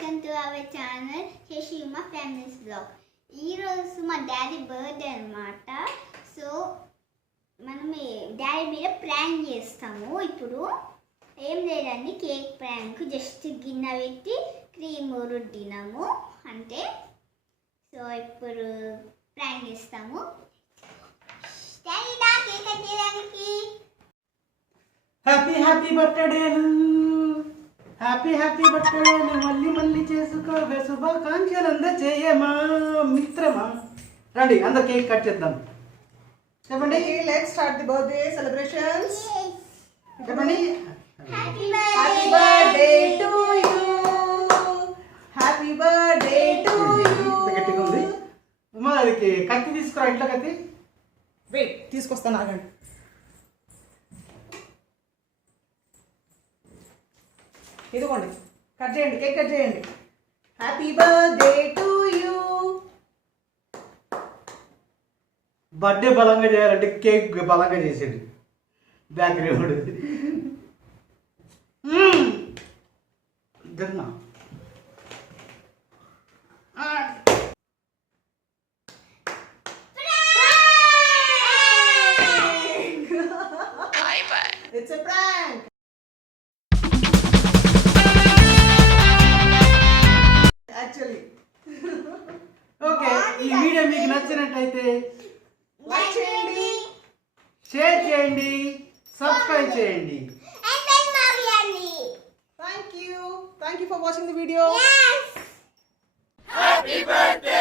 Welcome to our channel Shashima families blog. ఈరోజు మా daddy birthday అన్నమాట. సో మనం డాడీ మీద ప్రాంక్ చేస్తాము. ఇప్పుడు ఏం లేదండి, కేక్ ప్రాంక్. జస్ట్ గిన్నె పెట్టి క్రీమ్ రుద్దినాము అంటే. సో ఇప్పుడు ప్రాంక్ చేస్తాము. డాడీ దా కేక్ కట్ చేయడానికి. Happy happy birthday, happy happy birthday, మళ్ళీ మళ్ళీ చేసుకోవే, శుభాకాంక్షలు అందజేయమా మిత్రమా. రండి అందరు కేక్ కట్ చేద్దాం. చెప్పండి, let's start the birthday celebrations. చెప్పండి. Happy happy birthday to you, happy birthday to you. గట్టిగా ఉంది. ఉమా, అది కత్తి తీసుకురా, ఇంట్లో కత్తి. వెయిట్, తీసుకొస్తాను, ఆగండి. ఇదిగోండి, కట్ చేయండి, కేక్ కట్ చేయండి. Happy birthday to you. Birthday బలంగా చేయాలంటే కేక్ బలంగా చేసేది బేకరీ వాడు. జగన్నా It's a prank. Actually. Okay, ఈ వీడియో మీకు నచ్చినట్టయితే లైక్ చేయండి, షేర్ చేయండి, సబ్స్క్రైబ్ చేయండి. Thank you for watching the video. Yes. Happy birthday!